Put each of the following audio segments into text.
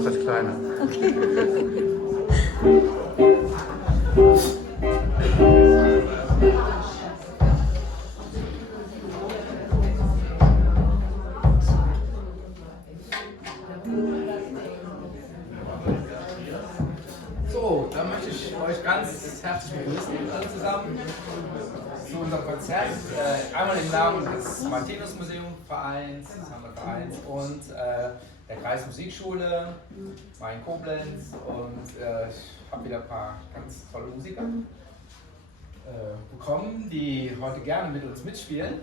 etwas kleiner. So, dann möchte ich euch ganz herzlich begrüßen, alle zusammen, zu unserem Konzert. Einmal im Namen des Martinus-Museum-Vereins, des Hammer-Vereins und der Kreismusikschule, Main Koblenz, und ich habe wieder ein paar ganz tolle Musiker bekommen, die heute gerne mit uns mitspielen.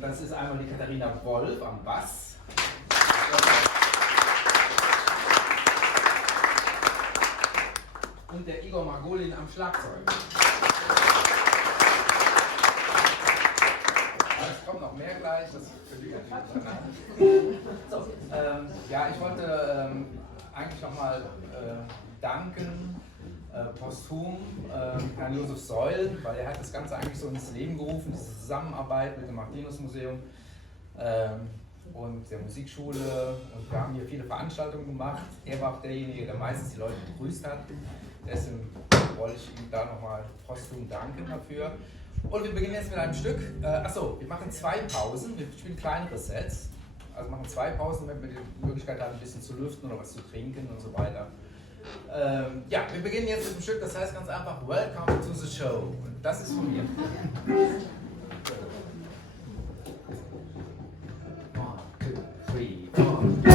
Das ist einmal die Katharina Wolf am Bass. Und der Igor Margolin am Schlagzeug. Es kommt noch mehr gleich, das könnt ihr natürlich so, ja, ich wollte eigentlich nochmal danken, posthum, Herrn Josef Seul, weil er hat das Ganze eigentlich so ins Leben gerufen, diese Zusammenarbeit mit dem Martinus-Museum und der Musikschule, und wir haben hier viele Veranstaltungen gemacht. Er war auch derjenige, der meistens die Leute begrüßt hat. Deswegen wollte ich ihm da nochmal posthum danken dafür. Und wir beginnen jetzt mit einem Stück. Achso, wir machen 2 Pausen. Wir spielen kleinere Sets. Also machen 2 Pausen, damit wir die Möglichkeit haben, ein bisschen zu lüften oder was zu trinken und so weiter. Ja, wir beginnen jetzt mit einem Stück, das heißt ganz einfach Welcome to the Show. Und das ist von mir. 1, 2, 3, 4.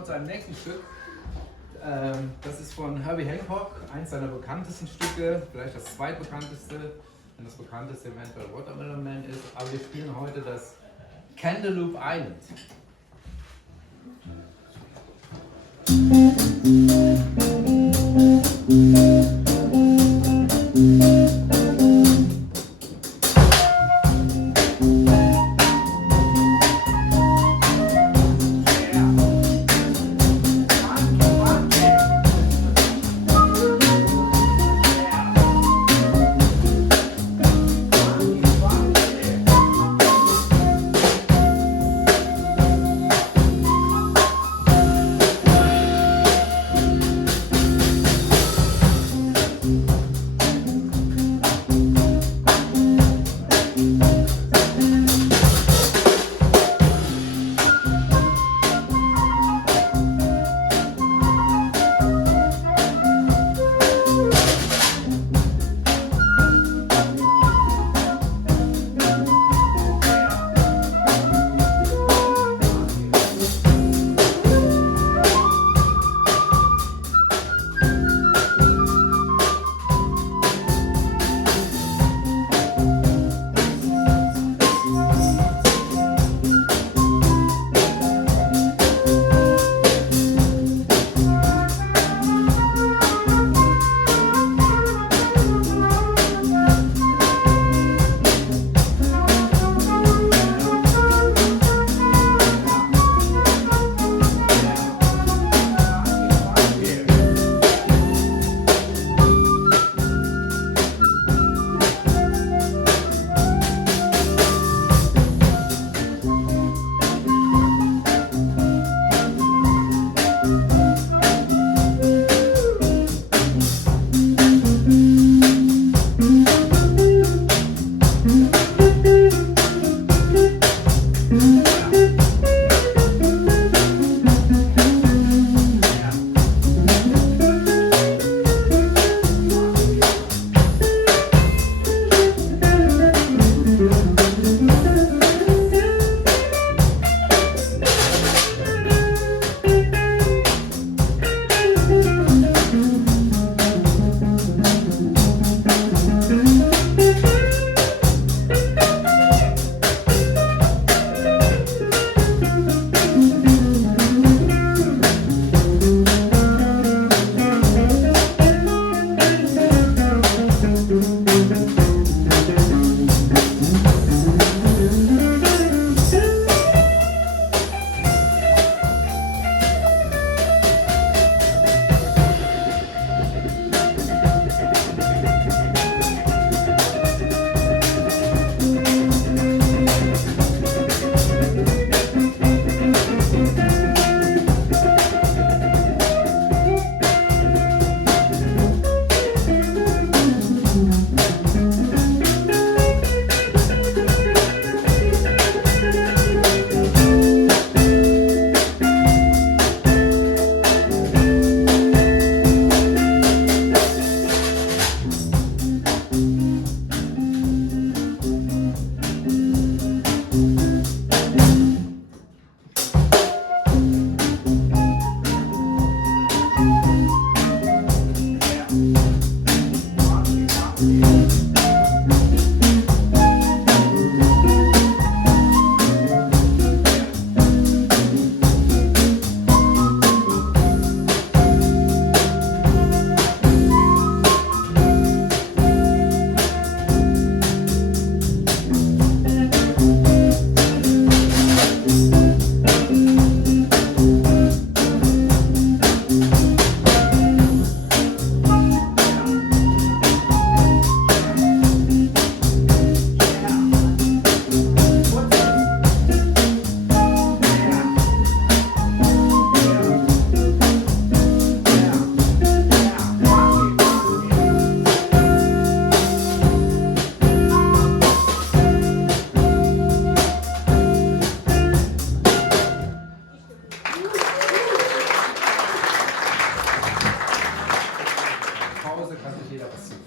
wir zu einem nächsten Stück. Das ist von Herbie Hancock, eins seiner bekanntesten Stücke, vielleicht das zweitbekannteste, wenn das bekannteste eventuell Watermelon Man ist. Aber wir spielen heute das Cantaloupe Island.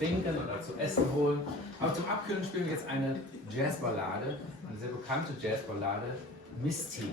trinken oder zu essen holen. Aber zum Abkühlen spielen wir jetzt eine Jazzballade, eine sehr bekannte Jazzballade, Miss Tea.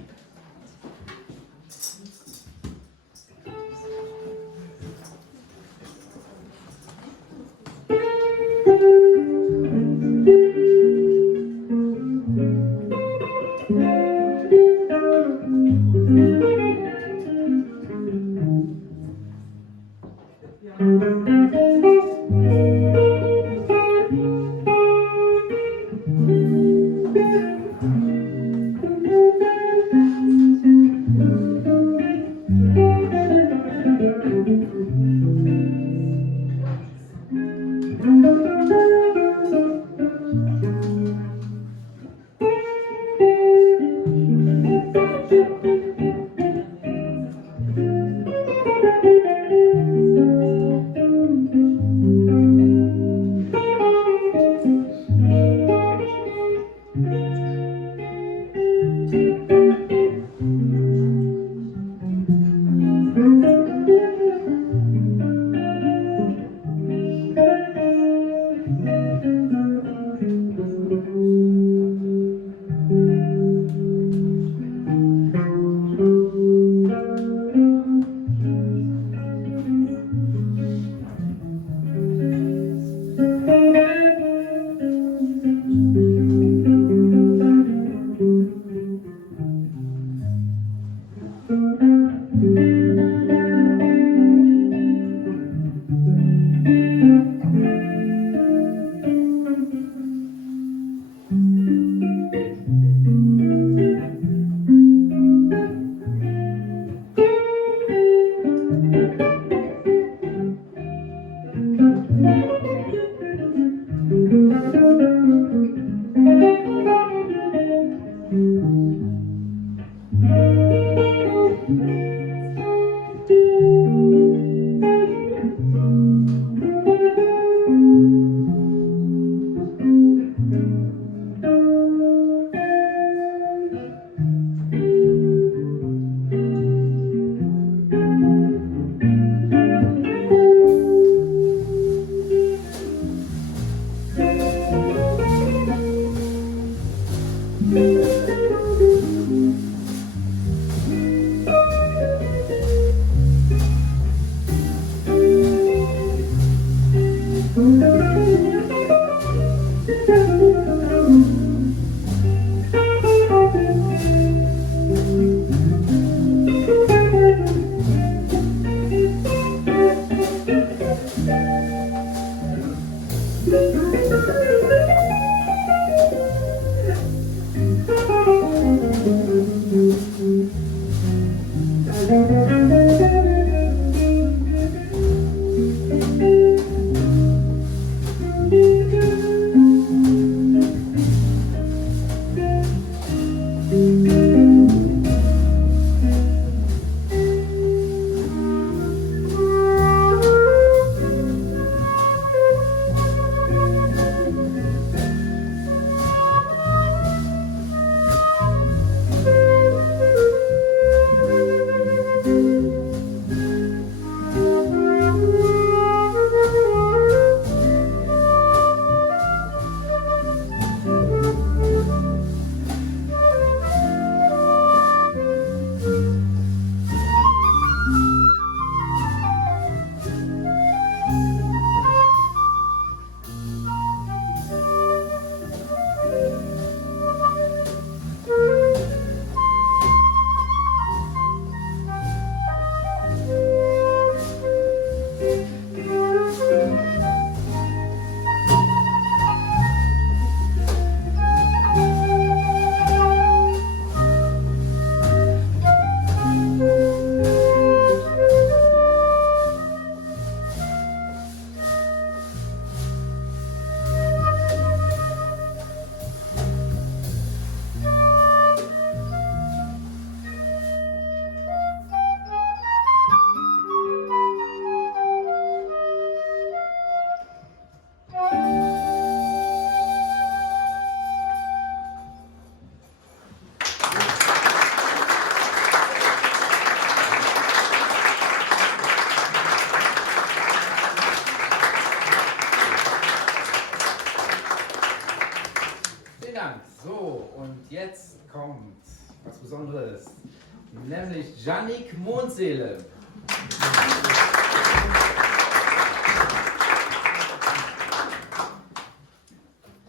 Nämlich Jannik Mondseele.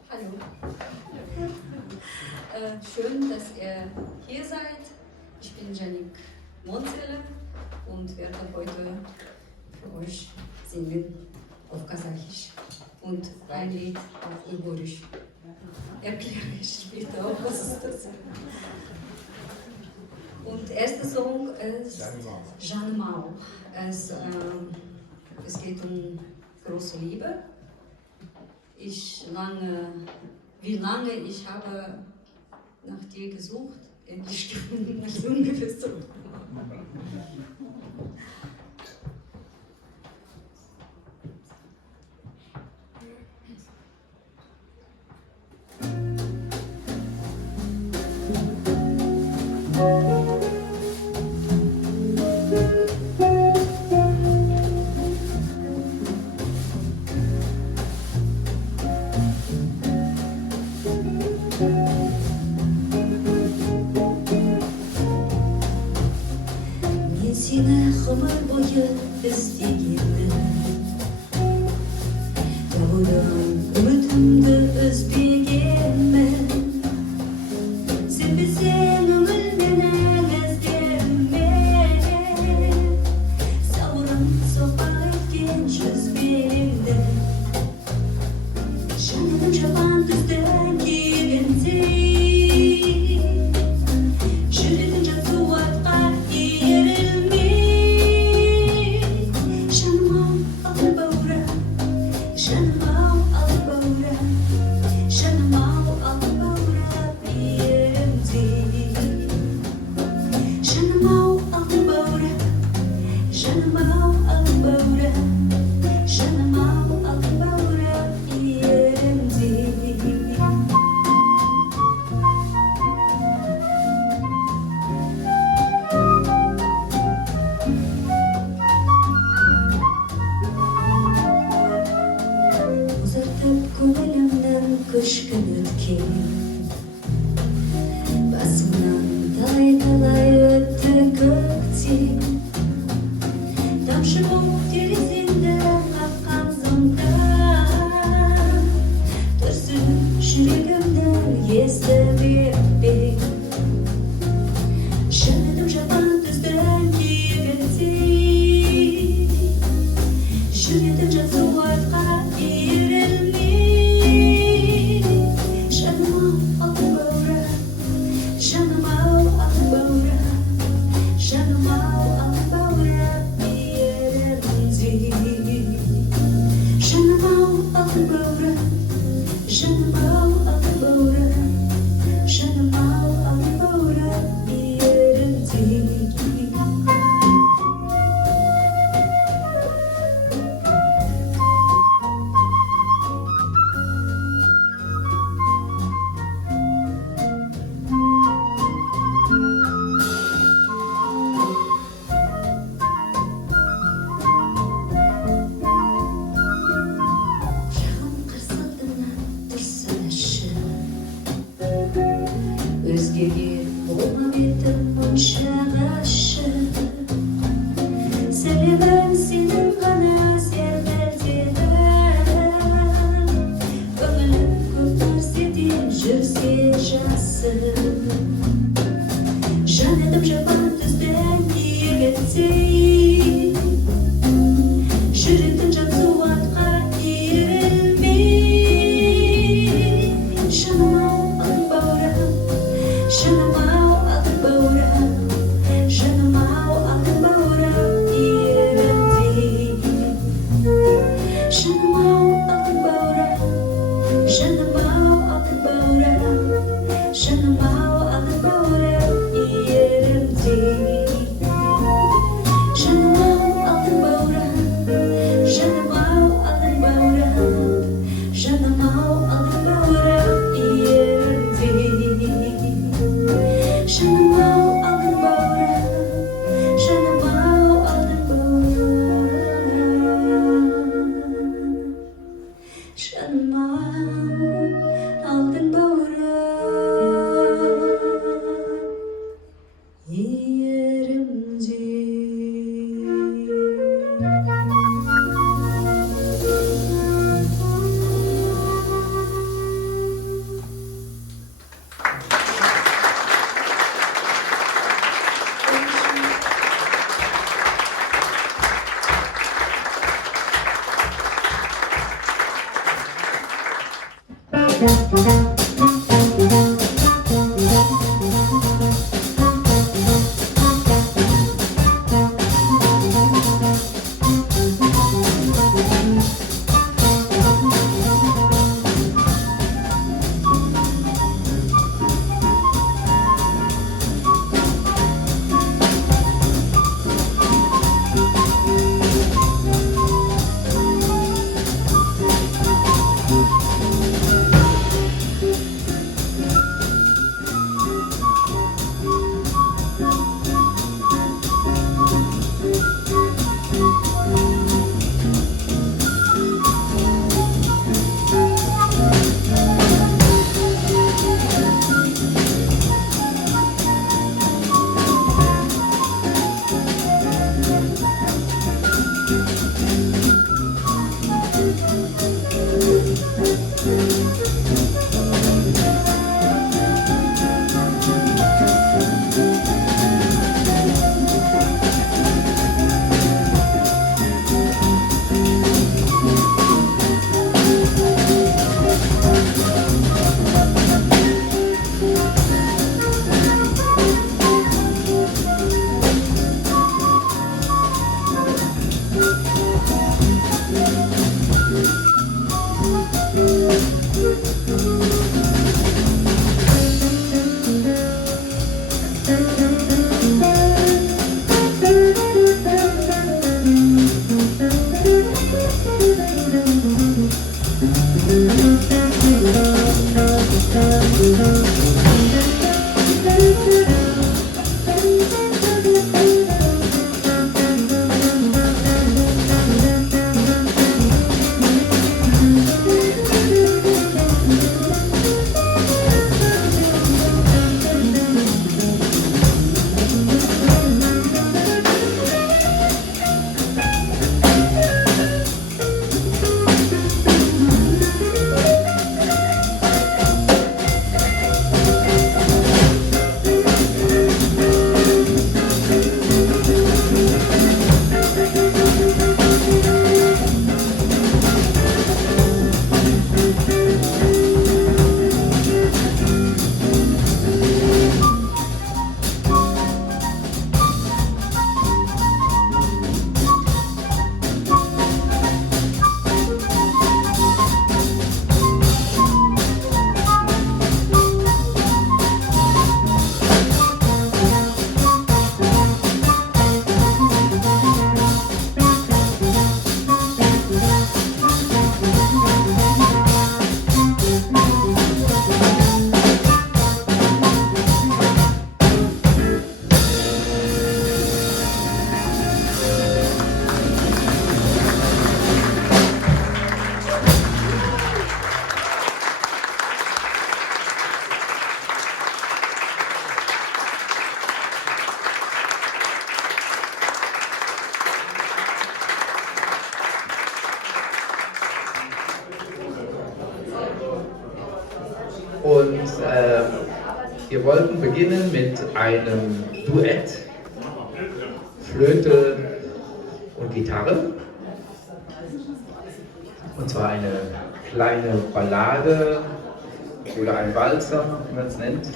Hallo. Schön, dass ihr hier seid. Ich bin Jannik Mondseele und werde heute für euch singen auf Kasachisch und ein Lied auf Ugarisch. Erkläre ich später auch, was ist das. Und der erste Song ist Jeanne Mau. Es geht um große Liebe. Wie lange ich habe nach dir gesucht, endlich gefunden, nach Lunge gesucht. Seni ömür boyu özleyenim. Yavrum ümitimde özleyenim. Sen bizen ömürlene gezdirme. Savurum sokağa genç yüz belimde. Şanım şaban düzden girinti. Kışkın ötken basımdan talay talay öttü gökten. Tamşı boğuk derisinden akkan zondan. Törsünüp şürегimden естіп бек. Жаным жапан түзден кегінте. Жүрегім жазу атқа иірілме. Özgege olma betim onca aşık. Sevemem senin bana sevmediğin. Ömrüm kurtarsaydın жүрсе жасым. Жан едім жапан түзден кегінтей. Жүректің жазу атқа иірілмей. Жаным-ау алтын бауырым. Жаным-ау алтын бауырым. Жаным-ау алтын бауырым иірімдей. Жаным-ау алтын бауырым. Жаным-ау алтын бауырым. Жаным-ау алтын бауырым иірімдей. Und wir wollten beginnen mit einem Duett, Flöte und Gitarre. Und zwar eine kleine Ballade oder ein Walzer, wie man es nennt.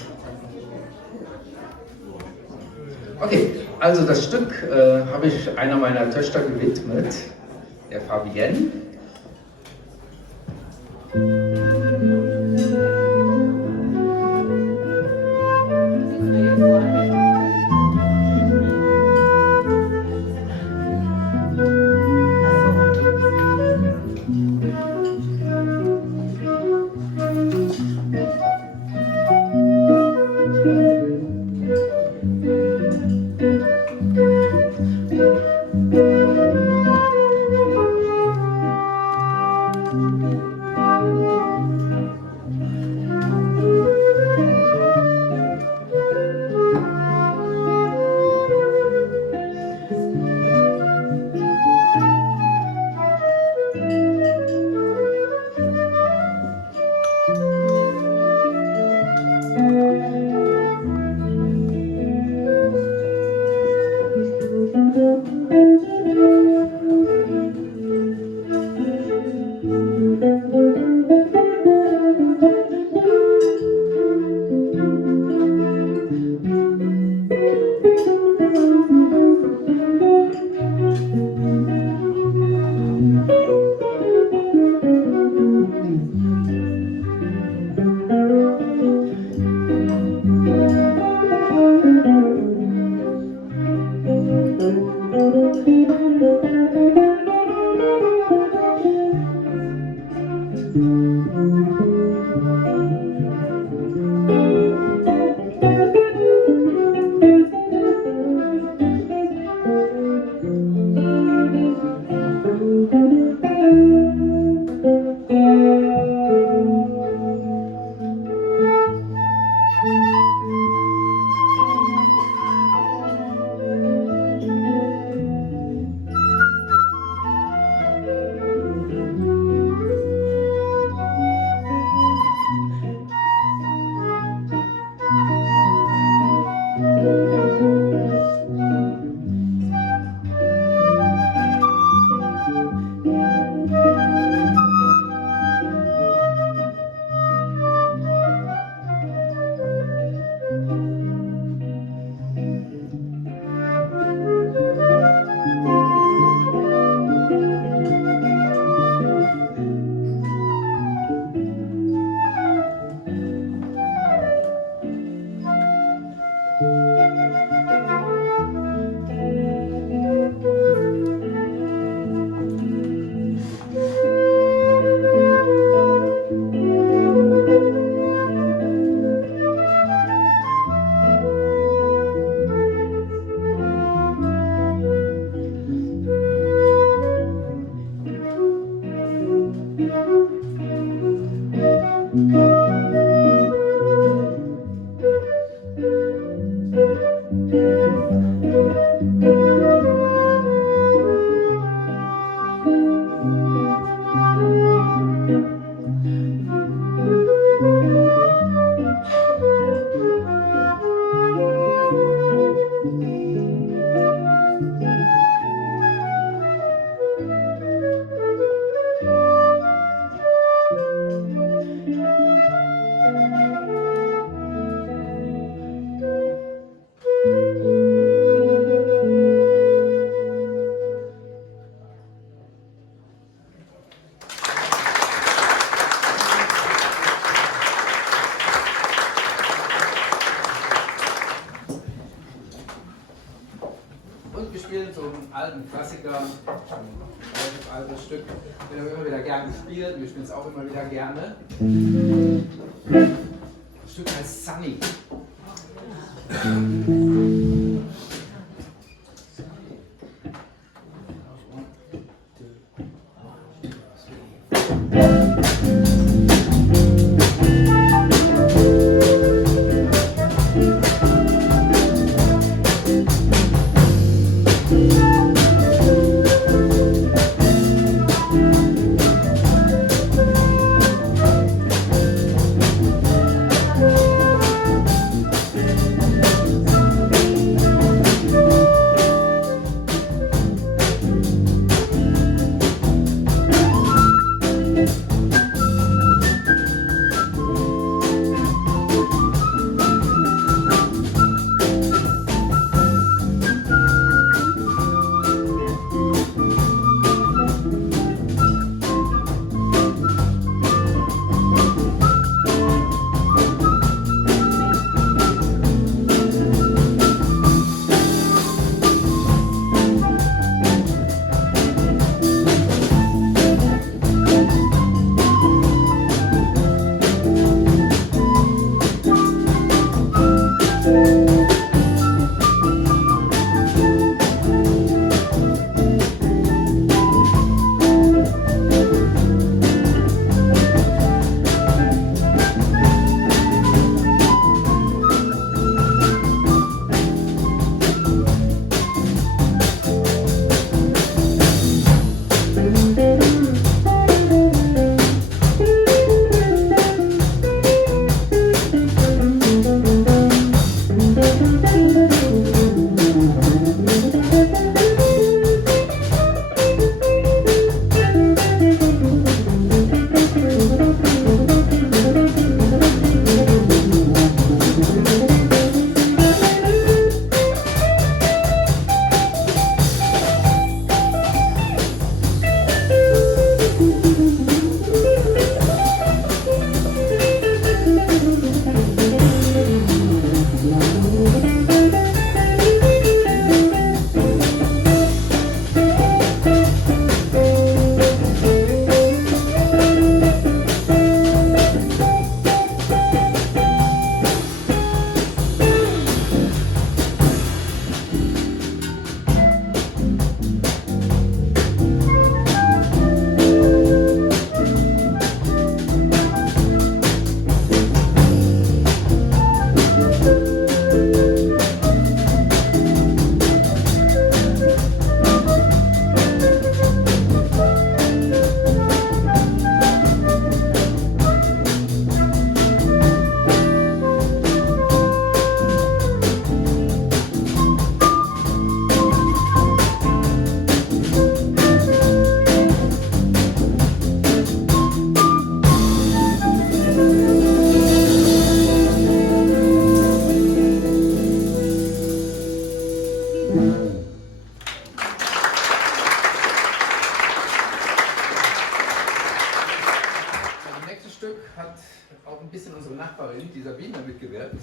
Okay, also das Stück habe ich einer meiner Töchter gewidmet, der Fabienne. Und wir spielen so einen alten Klassiker, ein relativ altes Stück, wird auch immer wieder gern gespielt, wir spielen es auch immer wieder gerne. Das Stück heißt Sunny. Nachbarin, die Sabine, mitgewirkt.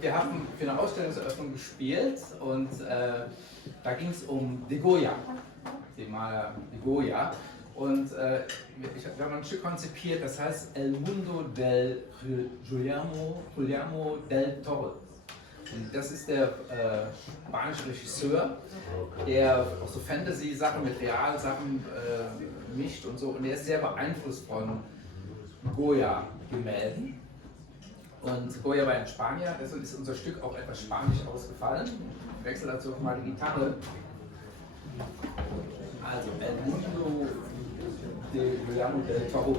Wir haben für eine Ausstellungseröffnung gespielt und da ging es um de Goya, den Maler de Goya. Und wir haben ein Stück konzipiert, das heißt El Mundo del Guillermo del Toro. Und das ist der spanische Regisseur, der auch so Fantasy-Sachen mit Realsachen mischt und so. Und er ist sehr beeinflusst von Goya-Gemälden. Und Goya war ein Spanier, deshalb ist unser Stück auch etwas spanisch ausgefallen. Ich wechsle dazu auch mal die Gitarre. Also, El Mundo de Guillermo del Toro.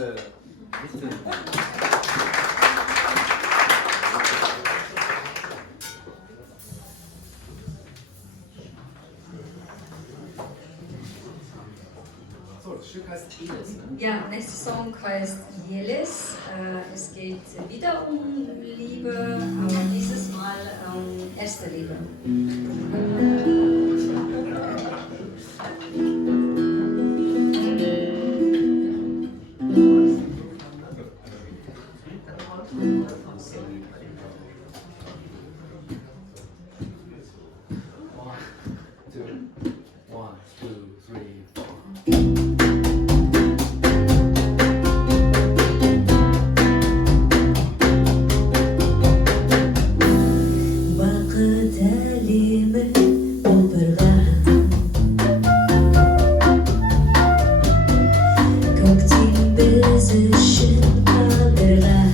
Bitte. Bitte. So, das Stück heißt Elis, ne? Ja, nächster Song heißt Jeles. Es geht wieder um Liebe, aber dieses Mal um erste Liebe. One, two, three, four. وقت أليمة وبرغاها كوكتين بزشن قابرغاها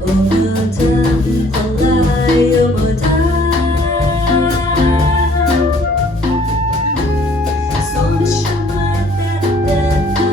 ومدام الله يمدام صوم الشمعة تدفع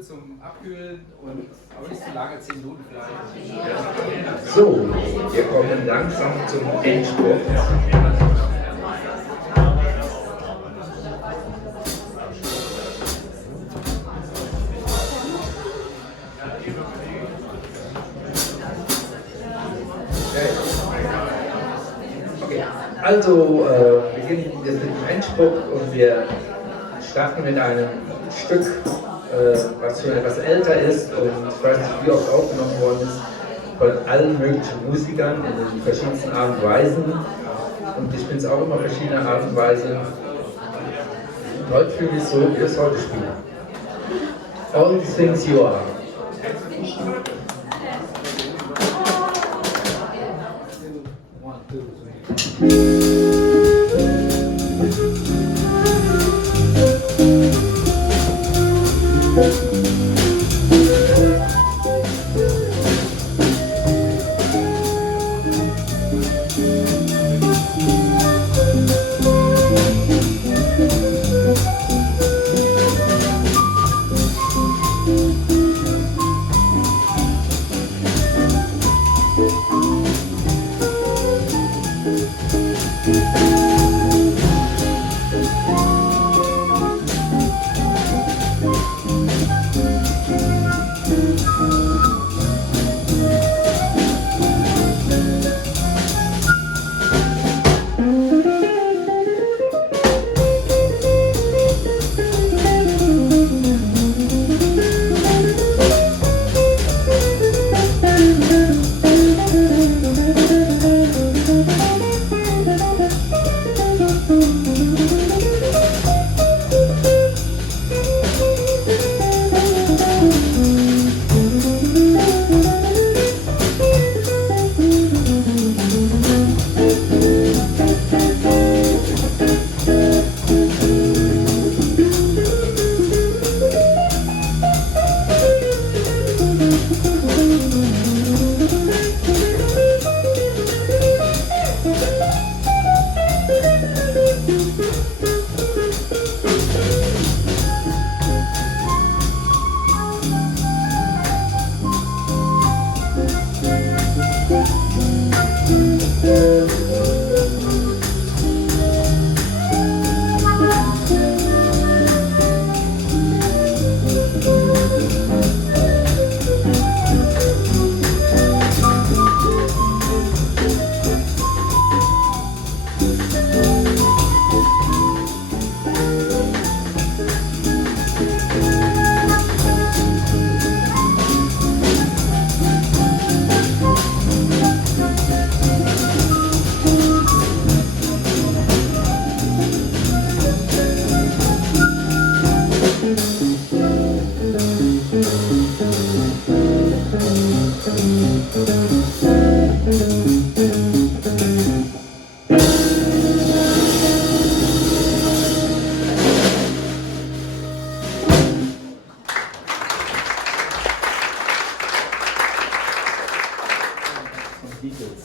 Pause zum Abkühlen, aber nicht zu lange, 10 Minuten vielleicht. So, wir kommen langsam zum Endspurt. Okay, also wir gehen jetzt mit dem Endspurt und wir starten mit einem Stück, was schon etwas älter ist und ich weiß nicht, wie oft aufgenommen worden ist, von allen möglichen Musikern in den verschiedensten Arten und Weisen. Und ich finde es auch immer verschiedene Art und Weise. Und heute fühle ich es so, wie wir es heute spielen. All the Things You Are. One, two, three.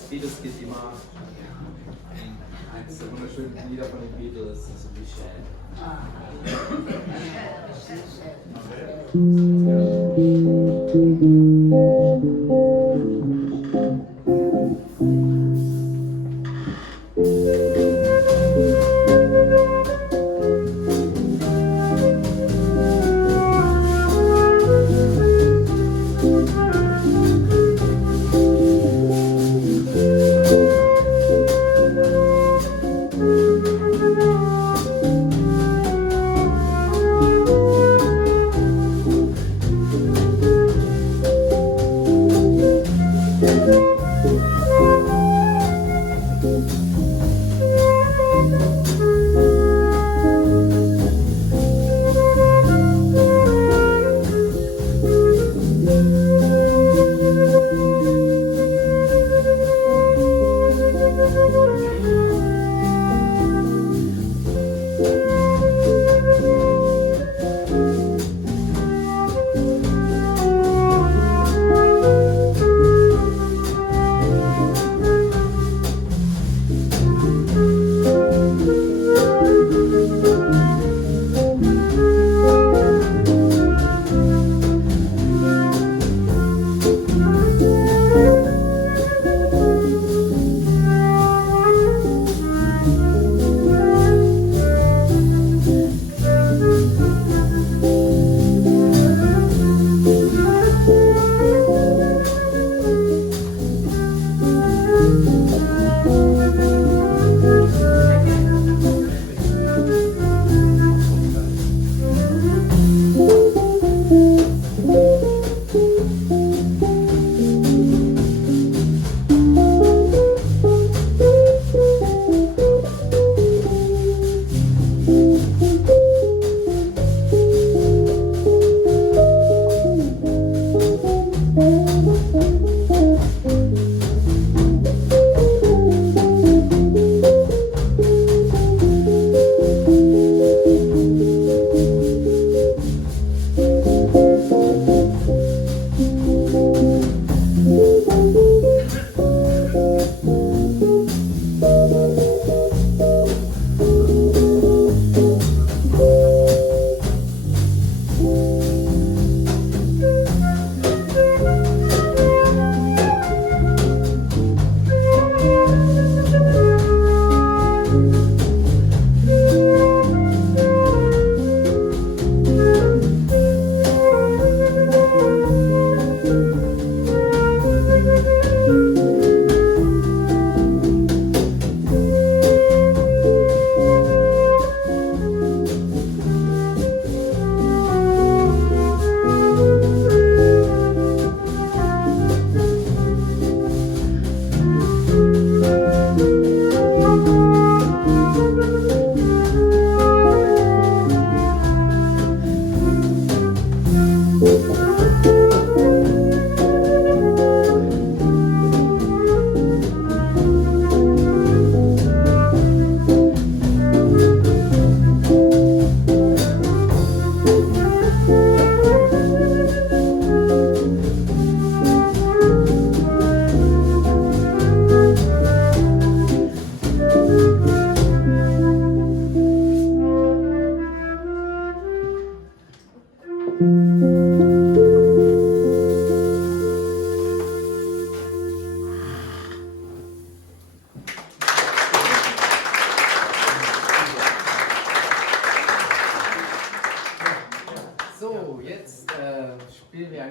Beatles geht immer eines der wunderschönen Lieder von den Beatles, so wie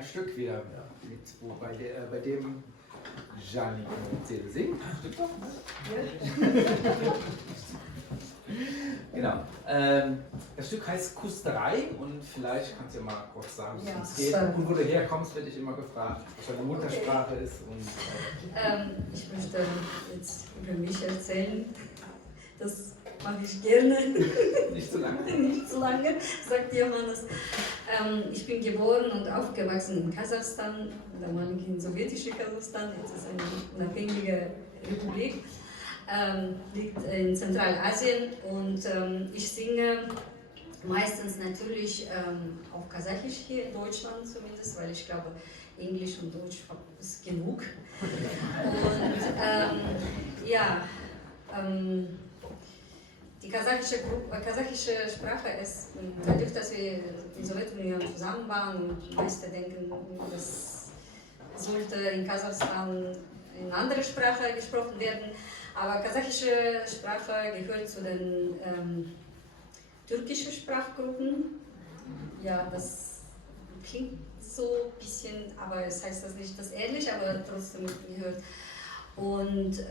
Stück wieder mit, wo bei dem Gianni Zähle singt. Stimmt doch? Genau. Das Stück heißt Kusterei und vielleicht kannst du ja mal kurz sagen, wie es geht. Und wo du herkommst, werde ich immer gefragt, was deine Muttersprache ist. Und, ich möchte jetzt über mich erzählen. Das mache ich gerne. Nicht so lange. Nicht so lange, sagt Johannes. Ich bin geboren und aufgewachsen in Kasachstan, damaligen sowjetischen Kasachstan. Jetzt ist eine unabhängige Republik. Liegt in Zentralasien und ich singe meistens natürlich auf Kasachisch hier in Deutschland zumindest, weil ich glaube, Englisch und Deutsch ist genug. Und die kasachische Sprache ist, dadurch, dass wir in der Sowjetunion zusammen waren und die meisten denken, das sollte in Kasachstan in andere Sprache gesprochen werden. Aber kasachische Sprache gehört zu den türkischen Sprachgruppen. Ja, das klingt so ein bisschen, aber es heißt das nicht das ähnlich, aber trotzdem gehört. Und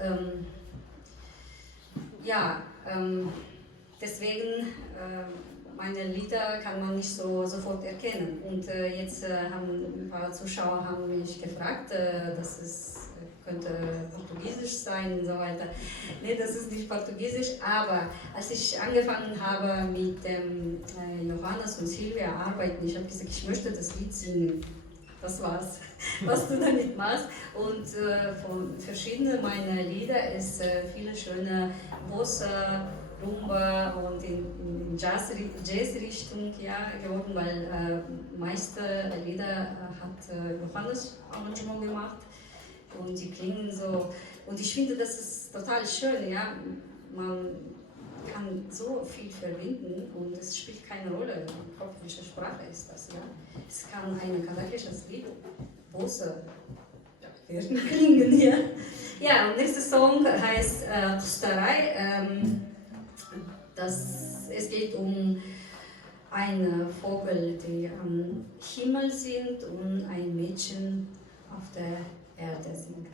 deswegen meine Lieder kann man nicht so sofort erkennen. Und jetzt haben ein paar Zuschauer haben mich gefragt, könnte Portugiesisch sein und so weiter. Nee, das ist nicht Portugiesisch, aber als ich angefangen habe mit dem Johannes und Silvia arbeiten, ich habe gesagt, ich möchte das Lied singen. Das war's, was du damit machst. Und von verschiedenen meiner Lieder ist viele schöne Bossa, Rumba und in Jazz-Richtung geworden, weil meiste Lieder hat Johannes Arrangement gemacht. Und die klingen so, und ich finde, das ist total schön, ja. Man kann so viel verbinden und es spielt keine Rolle, welche Sprache ist das, ja. Es kann ein kasachisches Lied, Bosse, werden klingen, ja. Ja, und nächster Song heißt Kusterei. Es geht um einen Vogel, der am Himmel singt und ein Mädchen auf der Erde singt.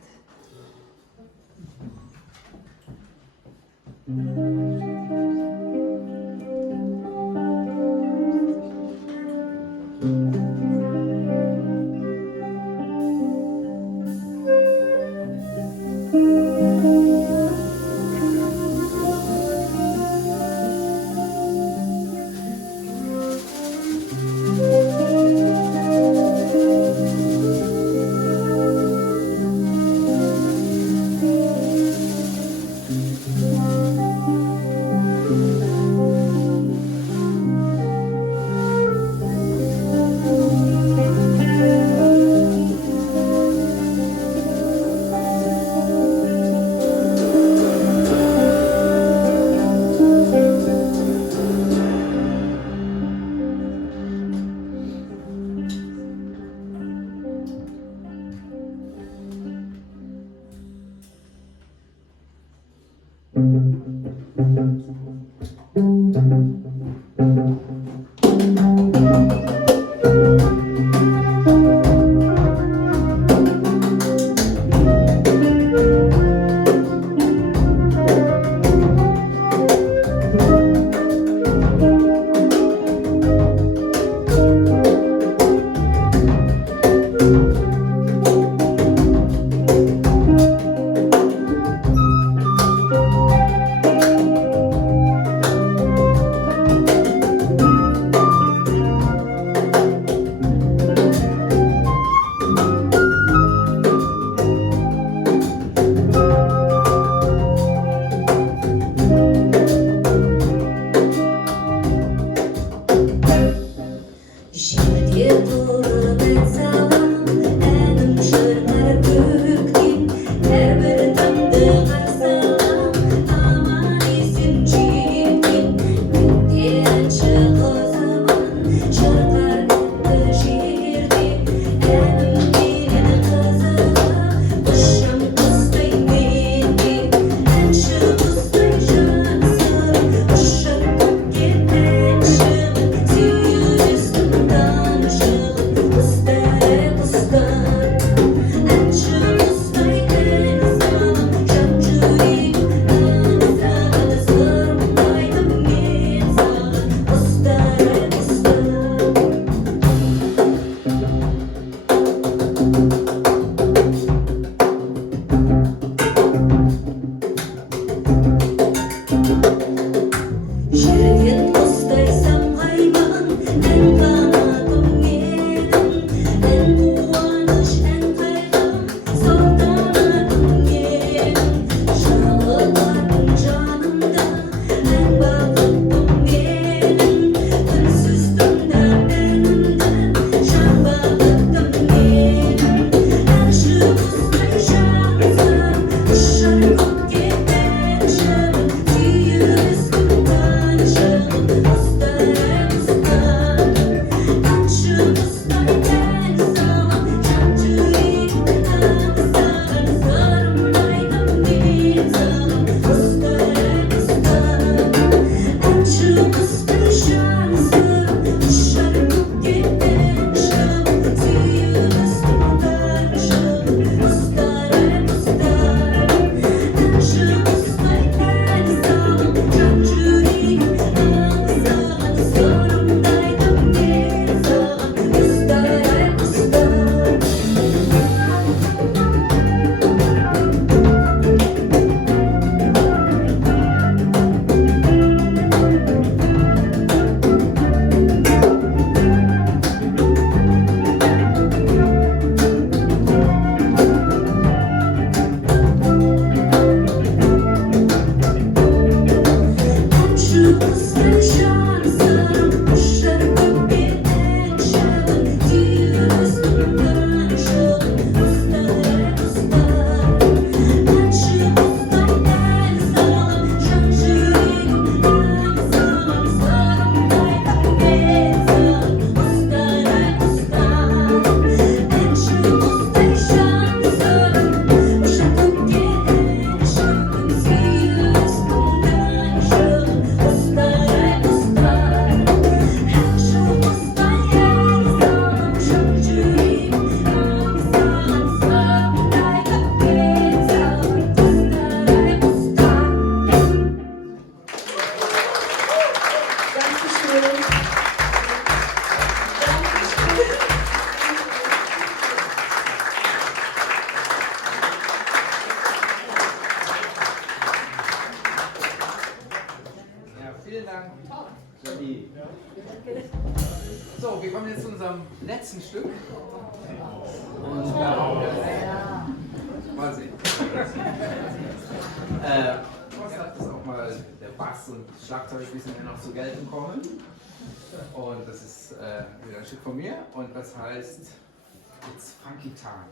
So, wir kommen jetzt zu unserem letzten Stück. Und mal sehen. Deshalb ist auch mal der Bass und Schlagzeug ein bisschen mehr noch zur Geltung kommen. Und das ist wieder ein Stück von mir und das heißt It's Funky Time.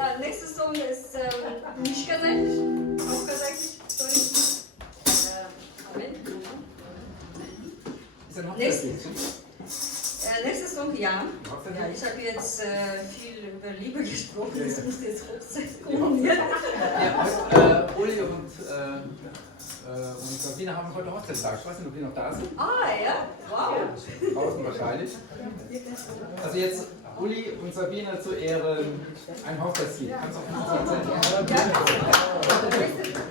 Ja, nächster Song ist nicht kasachisch, auch kasachisch, sorry. Moment. Ist er noch Nächster Song, ja. Ich habe jetzt viel über Liebe gesprochen, das muss jetzt Hochzeit kommen. Ja, Uli und Sabine haben heute Hochzeitstag. Ich weiß nicht, ob die noch da sind. Ah, ja? Wow. Draußen wahrscheinlich. Also jetzt Uli und Sabine zu Ehren ein Hochzeitslied. Kannst du auch noch erzählen?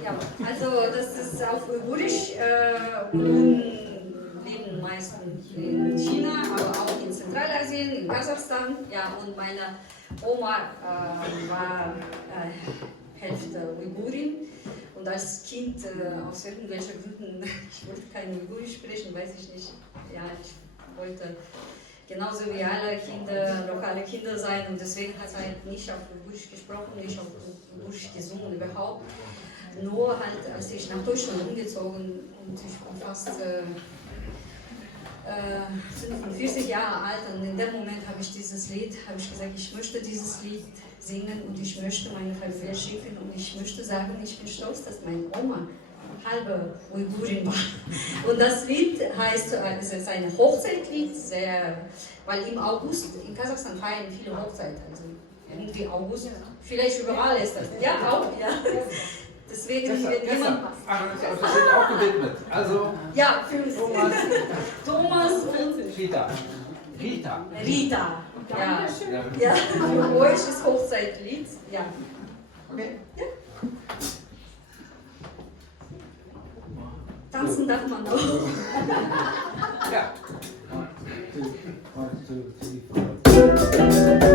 Ja, also das ist auf Uigurisch und leben meistens in China, aber auch in Zentralasien, in Kasachstan. Ja, und meine Oma war Hälfte Uigurin. Und als Kind, aus irgendwelchen Gründen, ich wollte kein Uigurisch sprechen, weiß ich nicht. Ja, ich wollte genauso wie alle Kinder, lokale Kinder sein und deswegen hat er halt nicht auf Uigurisch gesprochen, nicht auf Uigurisch gesungen überhaupt. Nur halt, als ich nach Deutschland umgezogen und ich bin fast 45 Jahre alt und in dem Moment habe ich dieses Lied, habe ich gesagt, ich möchte dieses Lied singen und ich möchte meine Familie schicken und ich möchte sagen, ich bin stolz, dass meine Oma halbe Uigurin war. Und das Lied heißt, es ist ein Hochzeitlied, weil im August in Kasachstan feiern viele Hochzeiten, also irgendwie August, vielleicht überall ist das. Ja, auch, ja. Deswegen wird jemand. Das wird auch gewidmet. Also Ja, für Thomas und Rita. Rita. Rita. Ja. Ja. Ja, für euch ist Hochzeitlied. Ja. Okay. Tanzen darf man auch. Ja. 1, 2, 3, 4.